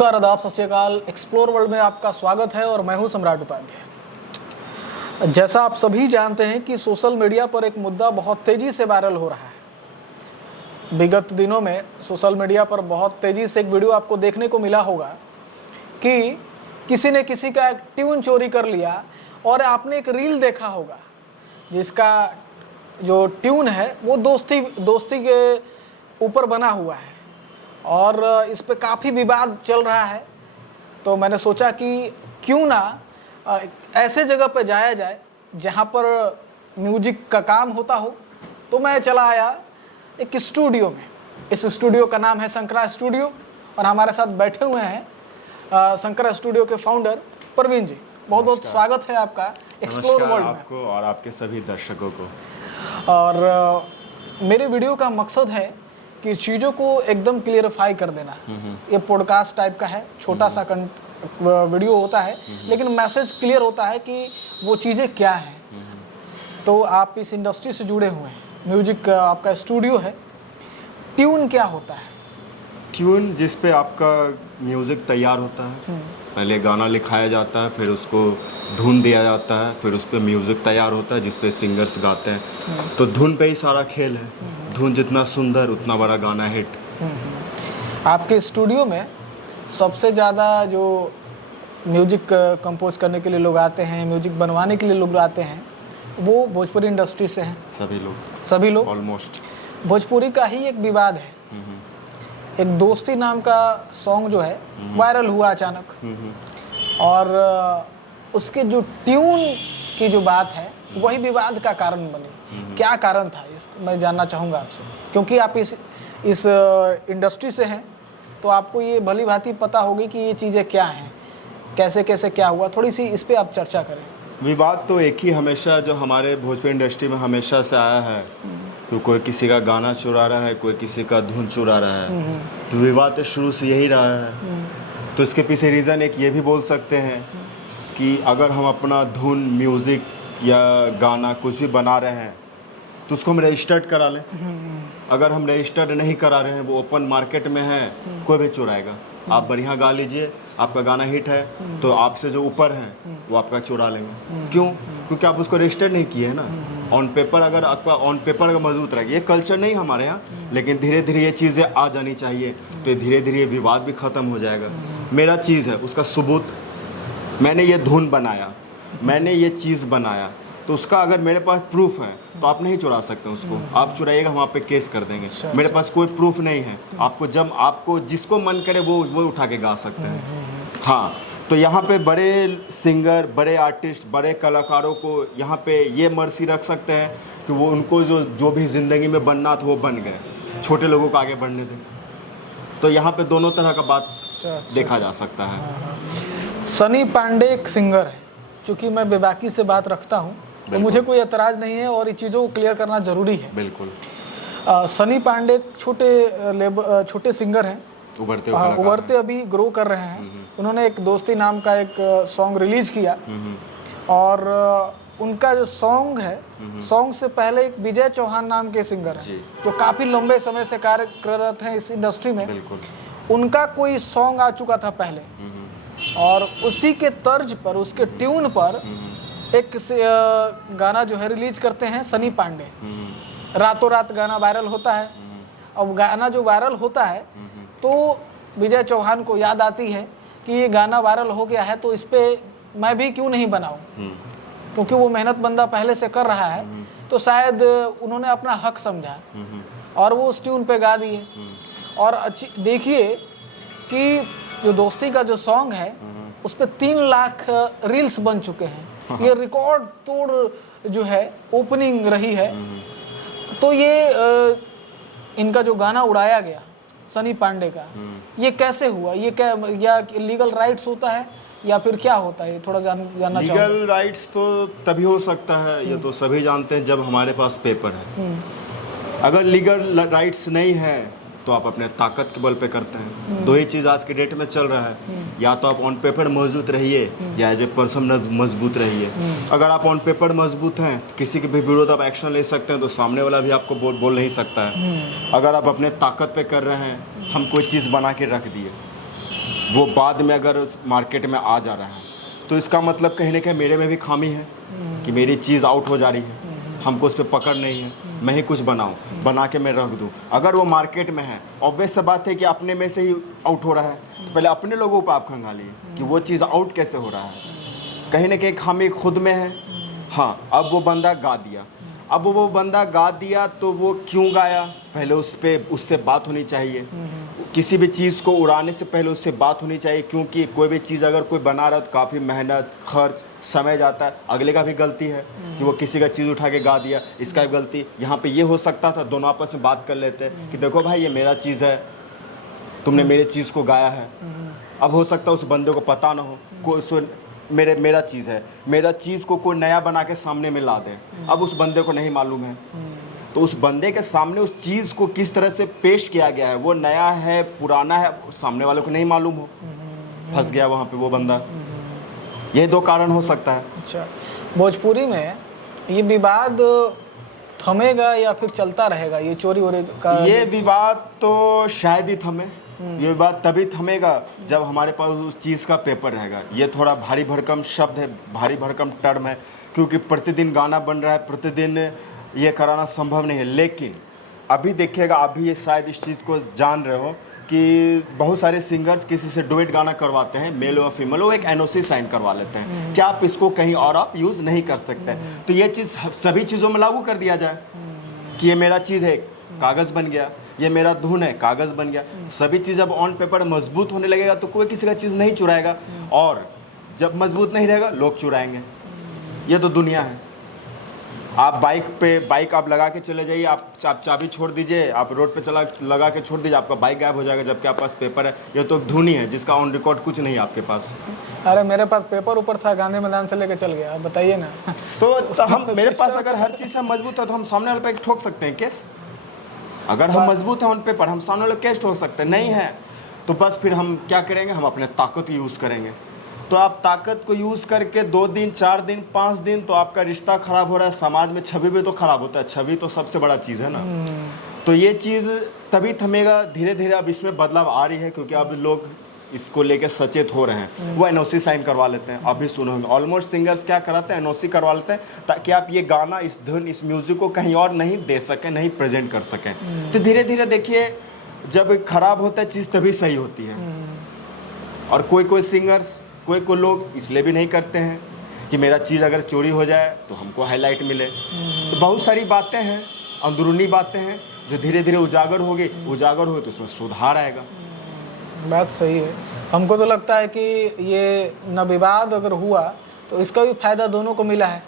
नमस्कार, आदाब, सत श्री अकाल। एक्सप्लोर वर्ल्ड में आपका स्वागत है और मैं हूं सम्राट उपाध्याय। जैसा आप सभी जानते हैं कि सोशल मीडिया पर एक मुद्दा बहुत तेजी से वायरल हो रहा है। विगत दिनों में सोशल मीडिया पर बहुत तेजी से एक वीडियो आपको देखने को मिला होगा कि किसी ने किसी का एक ट्यून चोरी कर लिया और आपने एक रील देखा होगा जिसका जो ट्यून है वो दोस्ती के ऊपर बना हुआ है और इस पे काफ़ी विवाद चल रहा है। तो मैंने सोचा कि क्यों ना ऐसे जगह पे जाया जाए जहाँ पर म्यूजिक का काम होता हो। तो मैं चला आया एक स्टूडियो में। इस स्टूडियो का नाम है शंकरा स्टूडियो और हमारे साथ बैठे हुए हैं शंकरा स्टूडियो के फाउंडर प्रवीण जी। बहुत बहुत स्वागत है आपका एक्सप्लोर वर्ल्ड में। आपको और आपके सभी दर्शकों को। और मेरे वीडियो का मकसद है कि चीज़ों को एकदम क्लियरिफाई कर देना। ये पॉडकास्ट टाइप का है, छोटा सा वीडियो होता है लेकिन मैसेज क्लियर होता है कि वो चीज़ें क्या हैं। तो आप इस इंडस्ट्री से जुड़े हुए हैं, म्यूजिक आपका स्टूडियो है। ट्यून क्या होता है? ट्यून जिस पे आपका म्यूज़िक तैयार होता है, पहले गाना लिखाया जाता है, फिर उसको धुन दिया जाता है, फिर उस पर म्यूज़िक तैयार होता है जिस पे सिंगर्स गाते हैं। तो धुन पे ही सारा खेल है। धुन जितना सुंदर उतना बड़ा गाना हिट। आपके स्टूडियो में सबसे ज़्यादा जो म्यूजिक कंपोज करने के लिए लोग आते हैं, म्यूजिक बनवाने के लिए लोग आते हैं, वो भोजपुरी इंडस्ट्री से हैं। सभी लोग ऑलमोस्ट। भोजपुरी का ही एक विवाद है। एक दोस्ती नाम का सॉन्ग जो है वायरल हुआ अचानक और उसके जो ट्यून की जो बात है वही विवाद का कारण बनी। क्या कारण था इस मैं जानना चाहूँगा आपसे, क्योंकि आप इस इंडस्ट्री से हैं तो आपको ये भली भांति पता होगी कि ये चीज़ें क्या हैं, कैसे कैसे क्या हुआ। थोड़ी सी इस पे आप चर्चा करें। विवाद तो एक ही हमेशा जो हमारे भोजपुरी इंडस्ट्री में हमेशा से आया है, तो कोई किसी का गाना चुरा रहा है, कोई किसी का धुन चुरा रहा है। तो विवाद तो शुरू से यही रहा है। तो इसके पीछे रीज़न एक ये भी बोल सकते हैं कि अगर हम अपना धुन, म्यूज़िक या गाना कुछ भी बना रहे हैं तो उसको हम रजिस्टर्ड करा लें। अगर हम रजिस्टर्ड नहीं करा रहे हैं, वो ओपन मार्केट में है, कोई भी चुराएगा। आप बढ़िया गा लीजिए, आपका गाना हिट है, तो आपसे जो ऊपर हैं वो आपका चुरा लेंगे। क्यों? क्योंकि आप उसको रजिस्टर्ड नहीं किए हैं ना। ऑन पेपर अगर आपका मजबूत रहेगा, ये कल्चर नहीं हमारे यहाँ, लेकिन धीरे धीरे ये चीज़ें आ जानी चाहिए, तो धीरे धीरे विवाद भी ख़त्म हो जाएगा। मेरा चीज़ है, उसका सबूत, मैंने ये धुन बनाया, मैंने ये चीज़ बनाया, तो उसका अगर मेरे पास प्रूफ है तो आप नहीं चुरा सकते उसको। आप चुराइएगा, हम आप पे केस कर देंगे। मेरे पास कोई प्रूफ नहीं है। आपको जिसको मन करे वो उठा के गा सकते हैं। हाँ, तो यहाँ पे बड़े सिंगर, बड़े आर्टिस्ट, बड़े कलाकारों को यहाँ पे ये मर्जी रख सकते हैं कि वो उनको जो भी ज़िंदगी में बनना था वो बन गए, छोटे लोगों को आगे बढ़ने दें। तो यहाँ पे दोनों तरह का बात देखा जा सकता है। सनी पांडे एक सिंगर है। चूँकि मैं बेबाकी से बात रखता हूँ तो मुझे कोई एतराज़ नहीं है और ये चीज़ों को क्लियर करना ज़रूरी है। बिल्कुल। सनी पांडे छोटे सिंगर हैं, उभरते अभी ग्रो कर रहे हैं। उन्होंने एक दोस्ती नाम का एक सॉन्ग रिलीज किया और उनका जो सॉन्ग है, सॉन्ग से पहले एक विजय चौहान नाम के सिंगर हैं जो काफ़ी लंबे समय से कार्य करते हैं इस इंडस्ट्री में। उनका कोई सॉन्ग आ चुका था पहले और उसी के तर्ज पर, उसके ट्यून पर एक गाना जो है रिलीज करते हैं सनी पांडे। रातों रात गाना वायरल होता है। अब गाना जो वायरल होता है तो विजय चौहान को याद आती है कि ये गाना वायरल हो गया है तो इस पे मैं भी क्यों नहीं बनाऊं, क्योंकि वो मेहनत बंदा पहले से कर रहा है। तो शायद उन्होंने अपना हक समझा और वो उस ट्यून पे गा दिए। और देखिए कि जो दोस्ती का जो सॉन्ग है उस पे 3 लाख रील्स बन चुके हैं। ये रिकॉर्ड तोड़ जो है ओपनिंग रही है। तो ये इनका जो गाना उड़ाया गया सनी पांडे का, ये कैसे हुआ? ये क्या या लीगल राइट्स होता है या फिर क्या होता है? थोड़ा जानना चाहूँगा। लीगल राइट्स तो तभी हो सकता है, ये तो सभी जानते हैं, जब हमारे पास पेपर है। अगर लीगल राइट्स नहीं है तो आप अपने ताकत के बल पे करते हैं। दो ही चीज़ आज के डेट में चल रहा है, या तो आप ऑन पेपर मजबूत रहिए या एज ए पर्सन मजबूत रहिए। अगर आप ऑन पेपर मजबूत हैं तो किसी के भी विरोध आप एक्शन ले सकते हैं, तो सामने वाला भी आपको बोल नहीं सकता है। अगर आप अपने ताकत पे कर रहे हैं, हम कोई चीज़ बना के रख दिए वो बाद में अगर मार्केट में आ जा रहा है तो इसका मतलब कहीं ना कहीं मेरे में भी खामी है कि मेरी चीज़ आउट हो जा रही है, हमको उस पर पकड़ नहीं है, मैं ही कुछ बनाऊं, बना के मैं रख दूं। अगर वो मार्केट में है, ऑब्वियस सा बात है कि अपने में से ही आउट हो रहा है, तो पहले अपने लोगों पर आप खंगालिए कि वो चीज़ आउट कैसे हो रहा है। कहीं ना कहीं खामी खुद में है। हाँ, अब वो बंदा गा दिया, अब वो बंदा गा दिया तो वो क्यों गाया, पहले उससे बात होनी चाहिए। किसी भी चीज़ को उड़ाने से पहले उससे बात होनी चाहिए, क्योंकि कोई भी चीज़ अगर कोई बना रहा है तो काफ़ी मेहनत, खर्च, समय जाता है। अगले का भी गलती है कि वो किसी का चीज़ उठा के गा दिया, इसका भी गलती। यहाँ पे ये हो सकता था दोनों आपस में बात कर लेते कि देखो भाई ये मेरा चीज़ है, तुमने मेरे चीज़ को गाया है। अब हो सकता है उस बंदे को पता ना हो, कोई मेरा चीज़ है, मेरा चीज़ को कोई नया बना के सामने में ला दे। अब उस बंदे को नहीं मालूम है, तो उस बंदे के सामने उस चीज़ को किस तरह से पेश किया गया है, वो नया है पुराना है, सामने वाले को नहीं मालूम हो, फंस गया वहाँ पे वो बंदा। ये दो कारण हो सकता है। अच्छा, भोजपुरी में ये विवाद थमेगा या फिर चलता रहेगा, ये चोरी वोरी का? ये विवाद तो शायद ही थमे। ये विवाद तभी थमेगा जब हमारे पास उस चीज़ का पेपर रहेगा। ये थोड़ा भारी भरकम शब्द है, भारी भरकम टर्म है, क्योंकि प्रतिदिन गाना बन रहा है, प्रतिदिन ये कराना संभव नहीं है। लेकिन अभी देखिएगा, अभी ये शायद इस चीज़ को जान रहे हो कि बहुत सारे सिंगर्स किसी से डुएट गाना करवाते हैं, मेल और फीमेल, वो एक एनओसी साइन करवा लेते हैं कि आप इसको कहीं और आप यूज़ नहीं कर सकते। तो ये चीज़ सभी चीज़ों में लागू कर दिया जाए कि ये मेरा चीज़ है, कागज़ बन गया, ये मेरा धुन है, कागज़ बन गया। सभी चीज़ अब ऑन पेपर मजबूत होने लगेगा तो कोई किसी का चीज़ नहीं चुराएगा, और जब मजबूत नहीं रहेगा लोग चुराएंगे। ये तो दुनिया है। आप बाइक आप लगा के चले जाइए, आप चाबी छोड़ दीजिए, आप रोड पे लगा के छोड़ दीजिए, आपका बाइक गायब हो जाएगा, जबकि आपके पास पेपर है। ये तो धुन ही है जिसका ऑन रिकॉर्ड कुछ नहीं है आपके पास। अरे मेरे पास पेपर ऊपर था, गांधी मैदान से लेके चल गया, बताइए ना। तो हम मेरे पास अगर हर चीज़ से मजबूत है तो हम सामने वाले पे ठोक सकते हैं केस। अगर हम मजबूत हैं ऑन पेपर, हम सामने वाले केस ठोक सकते हैं। नहीं है तो बस फिर हम क्या करेंगे, हम अपने ताकत यूज़ करेंगे। तो आप ताकत को यूज़ करके 2 दिन 4 दिन 5 दिन तो आपका रिश्ता ख़राब हो रहा है, समाज में छवि भी तो ख़राब होता है। छवि तो सबसे बड़ा चीज़ है ना। तो ये चीज़ तभी थमेगा, धीरे धीरे अब इसमें बदलाव आ रही है, क्योंकि अब लोग इसको लेके सचेत हो रहे हैं। वो एनओसी साइन करवा लेते हैं। अभी सुनो, ऑलमोस्ट सिंगर्स क्या कराते हैं, एनओसी करवा लेते हैं ताकि आप ये गाना, इस धुन, इस म्यूज़िक को कहीं और नहीं दे सकें, नहीं प्रेजेंट कर सकें। तो धीरे धीरे देखिए, जब खराब होता है चीज़ तभी सही होती है। और कोई सिंगर्स, कोई लोग इसलिए भी नहीं करते हैं कि मेरा चीज़ अगर चोरी हो जाए तो हमको हाईलाइट मिले। तो बहुत सारी बातें हैं, अंदरूनी बातें हैं, जो धीरे धीरे उजागर होगी तो उसमें सुधार आएगा। बात सही है। हमको तो लगता है कि ये न विवाद अगर हुआ तो इसका भी फायदा दोनों को मिला है।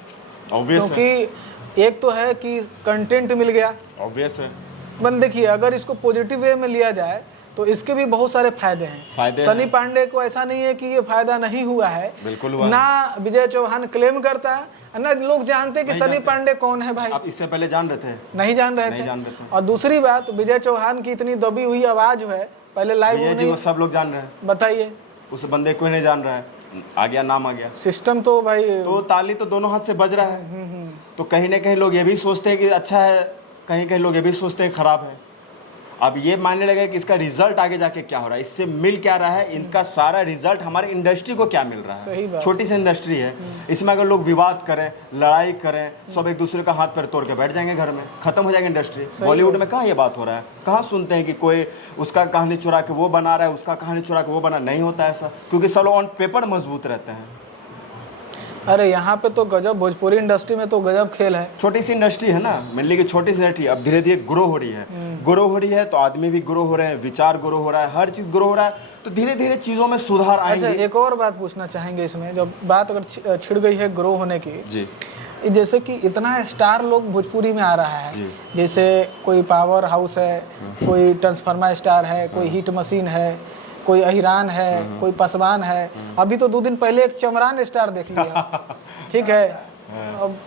ऑब्वियस है, क्योंकि एक तो है कि कंटेंट मिल गया। ऑब्वियस है। बन देखिए, अगर इसको पॉजिटिव वे में लिया जाए तो इसके भी बहुत सारे फायदे हैं। सनी पांडे को ऐसा नहीं है कि ये फायदा नहीं हुआ है, बिल्कुल ना विजय चौहान क्लेम करता है, ना लोग जानते हैं कि सनी पांडे कौन है। भाई आप इससे पहले जान रहे थे? नहीं जान रहे थे। और दूसरी बात, विजय चौहान की इतनी दबी हुई आवाज है, पहले लाइव सब लोग जान रहे हैं। बताइए, उस बंदे को नहीं जान रहा है, आ गया, नाम आ गया। सिस्टम तो भाई, तो ताली तो दोनों हाथ से बज रहा है। तो कहीं ना कहीं लोग ये भी सोचते हैं कि अच्छा है, कहीं लोग ये भी सोचते हैं खराब है। अब ये मानने लगे कि इसका रिजल्ट आगे जाके क्या हो रहा है, इससे मिल क्या रहा है, इनका सारा रिजल्ट हमारे इंडस्ट्री को क्या मिल रहा है। सही बात। छोटी सी इंडस्ट्री है, इसमें अगर लोग विवाद करें, लड़ाई करें, सब एक दूसरे का हाथ पैर तोड़ के बैठ जाएंगे घर में, खत्म हो जाएगी इंडस्ट्री। बॉलीवुड में कहाँ ये बात हो रहा है? कहाँ सुनते हैं कि कोई उसका कहानी चुरा के वो बना रहा है, उसका कहानी चुरा के वो बना? नहीं होता ऐसा, क्योंकि सब लोग ऑन पेपर मजबूत रहते हैं। अरे यहाँ पे तो गजब, भोजपुरी इंडस्ट्री में तो गजब खेल है। छोटी सी इंडस्ट्री है ना, मिलने की छोटी सी इंडस्ट्री, अब धीरे धीरे ग्रो हो रही है। ग्रो हो रही है तो आदमी भी ग्रो हो रहे हैं, विचार ग्रो हो रहा है, हर चीज़ ग्रो हो रहा है, तो धीरे धीरे चीज़ों में सुधार आएंगे। अच्छा, एक और बात पूछना चाहेंगे इसमें, जब बात अगर छिड़ गई है ग्रो होने की जी, जैसे कि इतना स्टार लोग भोजपुरी में आ रहा है, जैसे कोई पावर हाउस है, कोई ट्रांसफार्मर स्टार है, कोई हिट मशीन है, कोई अहिरान है, कोई पासवान है। अभी तो 2 दिन पहले एक चमरान स्टार देख लिया। ठीक है,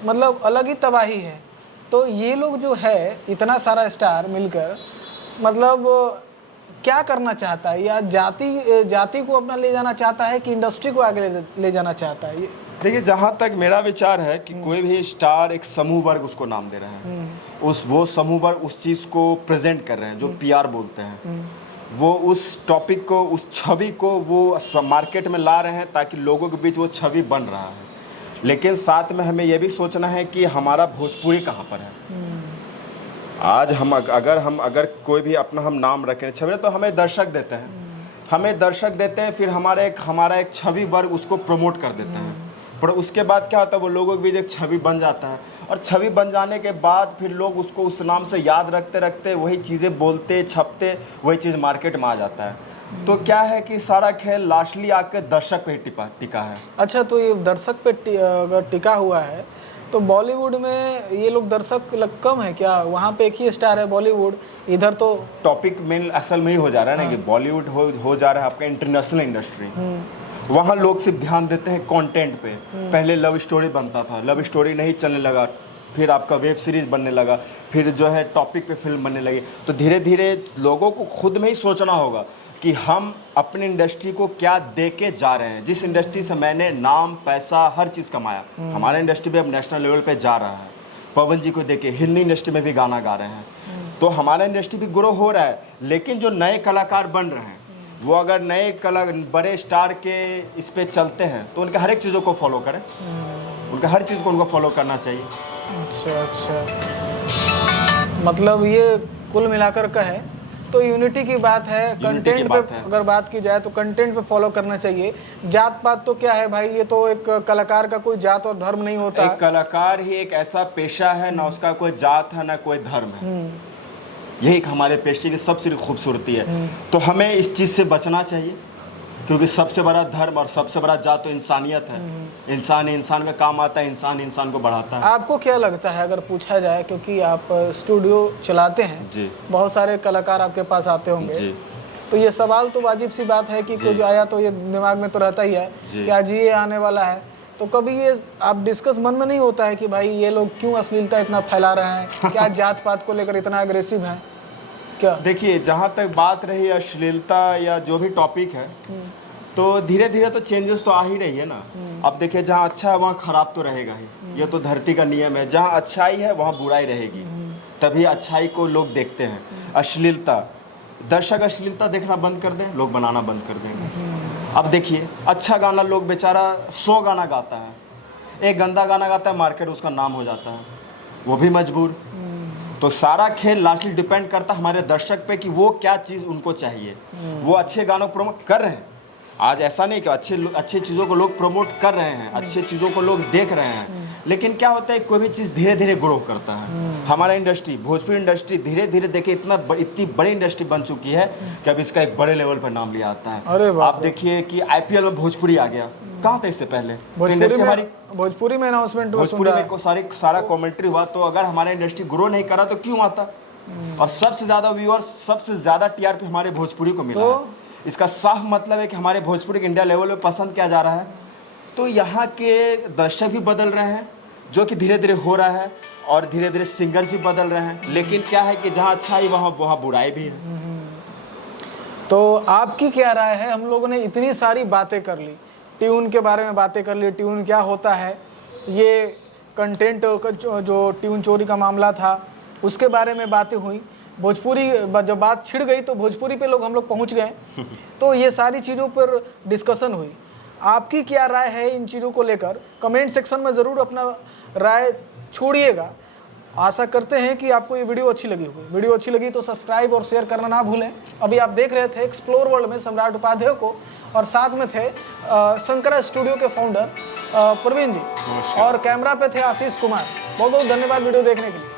मतलब अलग ही तबाही है। तो ये लोग जो है, इतना सारा स्टार मिलकर, मतलब क्या करना चाहता है? या जाति को अपना ले जाना चाहता है कि इंडस्ट्री को आगे ले जाना चाहता है? देखिए, जहाँ तक मेरा विचार है कि कोई भी स्टार एक समूह वर्ग उसको नाम दे रहे हैं, वो समूह वर्ग उस चीज़ को प्रेजेंट कर रहे हैं, जो PR बोलते हैं, वो उस टॉपिक को, उस छवि को वो मार्केट में ला रहे हैं ताकि लोगों के बीच वो छवि बन रहा है। लेकिन साथ में हमें ये भी सोचना है कि हमारा भोजपुरी कहाँ पर है। आज अगर कोई भी अपना हम नाम रखें छवि, तो हमें दर्शक देते हैं, फिर हमारा एक छवि वर्ग उसको प्रमोट कर देते हैं। पर उसके बाद क्या होता है, वो लोगों के बीच एक छवि बन जाता है, और छवि बन जाने के बाद फिर लोग उसको उस नाम से याद रखते वही चीज़ें बोलते छपते, वही चीज़ मार्केट में आ जाता है। तो क्या है कि सारा खेल लास्टली आकर दर्शक पे टिका है। अच्छा, तो ये दर्शक पे अगर टिका हुआ है तो बॉलीवुड में ये लोग दर्शक कम है क्या? वहाँ पे एक ही स्टार है बॉलीवुड, इधर तो टॉपिक मेन असल में ही हो जा रहा है ना कि बॉलीवुड हो जा रहा है आपका इंटरनेशनल इंडस्ट्री। वहाँ लोग सिर्फ ध्यान देते हैं कंटेंट पे। पहले लव स्टोरी बनता था, लव स्टोरी नहीं चलने लगा, फिर आपका वेब सीरीज़ बनने लगा, फिर जो है टॉपिक पे फिल्म बनने लगी। तो धीरे धीरे लोगों को खुद में ही सोचना होगा कि हम अपनी इंडस्ट्री को क्या दे के जा रहे हैं। जिस इंडस्ट्री से मैंने नाम, पैसा, हर चीज़ कमाया, हमारा इंडस्ट्री भी अब नेशनल लेवल पे जा रहा है। पवन जी को देखे हिंदी इंडस्ट्री में भी गाना गा रहे हैं, तो हमारा इंडस्ट्री भी ग्रो हो रहा है। लेकिन जो नए कलाकार बन रहे हैं, वो अगर बड़े स्टार के इस पे चलते हैं तो उनके हर एक चीज़ों को फॉलो करें, उनका हर चीज़ को उनको फॉलो करना चाहिए। अच्छा, मतलब ये कुल मिलाकर का है तो यूनिटी की बात है। कंटेंट पे अगर बात की जाए तो कंटेंट पे फॉलो करना चाहिए। जात पात तो क्या है भाई, ये तो एक कलाकार का कोई जात और धर्म नहीं होता। एक कलाकार ही एक ऐसा पेशा है, ना उसका कोई जात है ना कोई धर्म है। यही हमारे पेशे की सबसे खूबसूरती है। तो हमें इस चीज़ से बचना चाहिए, क्योंकि सबसे बड़ा धर्म और सबसे बड़ा जात तो इंसानियत है। इंसान इंसान में काम आता है, इंसान इंसान को बढ़ाता है। आपको क्या लगता है अगर पूछा जाए, क्योंकि आप स्टूडियो चलाते हैं जी, बहुत सारे कलाकार आपके पास आते होंगे जी, तो ये सवाल तो वाजिब सी बात है कि कुछ आया तो ये दिमाग में तो रहता ही है कि आज ये आने वाला है। तो कभी ये आप डिस्कस मन में नहीं होता है कि भाई ये लोग क्यों अश्लीलता इतना फैला रहे हैं, क्या जात पात को लेकर इतना अग्रेसिव हैं क्या? देखिए, जहाँ तक बात रही अश्लीलता या जो भी टॉपिक है, तो धीरे धीरे तो चेंजेस तो आ ही रही है ना। अब देखिए, जहाँ अच्छा है वहाँ खराब तो रहेगा ही, ये तो धरती का नियम है। जहाँ अच्छाई है वहाँ बुराई रहेगी, तभी अच्छाई को लोग देखते हैं। अश्लीलता, दर्शक अश्लीलता देखना बंद कर दें, लोग बनाना बंद कर देंगे। अब देखिए, अच्छा गाना लोग बेचारा 100 गाना गाता है, एक गंदा गाना गाता है, मार्केट उसका नाम हो जाता है, वो भी मजबूर। तो सारा खेल लास्टली डिपेंड करता है हमारे दर्शक पे कि वो क्या चीज़ उनको चाहिए। वो अच्छे गानों को प्रमोट कर रहे हैं, आज ऐसा नहीं कि अच्छे चीज़ों को लोग प्रमोट कर रहे हैं, अच्छे चीज़ों को लोग देख रहे हैं। लेकिन क्या होता है, कोई भी चीज़ धीरे धीरे ग्रो करता है। हमारा इंडस्ट्री, भोजपुरी इंडस्ट्री धीरे धीरे देखिए इतनी बड़ी इंडस्ट्री बन चुकी है कि अब इसका एक बड़े लेवल पर नाम लिया आता है। आप देखिए कि IPL में भोजपुरी आ गया, कहाँ था इससे पहले? भोजपुरी में अनाउंसमेंट, भोजपुरी में सारा कमेंट्री हुआ। तो अगर हमारा इंडस्ट्री ग्रो नहीं करा तो क्यों आता? और सबसे ज़्यादा व्यूअर्स, सबसे ज़्यादा TRP हमारे भोजपुरी को मिला है। इसका साफ मतलब है कि हमारे भोजपुरी को इंडिया लेवल पे पसंद किया जा रहा है। तो यहाँ के दर्शक भी बदल रहे हैं, जो कि धीरे धीरे हो रहा है, और धीरे धीरे सिंगर्स भी बदल रहे हैं। लेकिन क्या है कि जहाँ अच्छाई वहाँ बुराई भी है। तो आपकी क्या राय है? हम लोगों ने इतनी सारी बातें कर ली, ट्यून के बारे में बातें कर ली, ट्यून क्या होता है, ये कंटेंट जो ट्यून चोरी का मामला था उसके बारे में बातें हुई, भोजपुरी जब बात छिड़ गई तो भोजपुरी पे हम लोग पहुंच गए। तो ये सारी चीज़ों पर डिस्कशन हुई। आपकी क्या राय है इन चीज़ों को लेकर? कमेंट सेक्शन में ज़रूर अपना राय छोड़िएगा। आशा करते हैं कि आपको ये वीडियो अच्छी लगी होगी। वीडियो अच्छी लगी तो सब्सक्राइब और शेयर करना ना भूलें। अभी आप देख रहे थे एक्सप्लोर वर्ल्ड में सम्राट उपाध्याय को, और साथ में थे शंकरा स्टूडियो के फाउंडर प्रवीण जी, और कैमरा पे थे आशीष कुमार। बहुत बहुत धन्यवाद वीडियो देखने के लिए।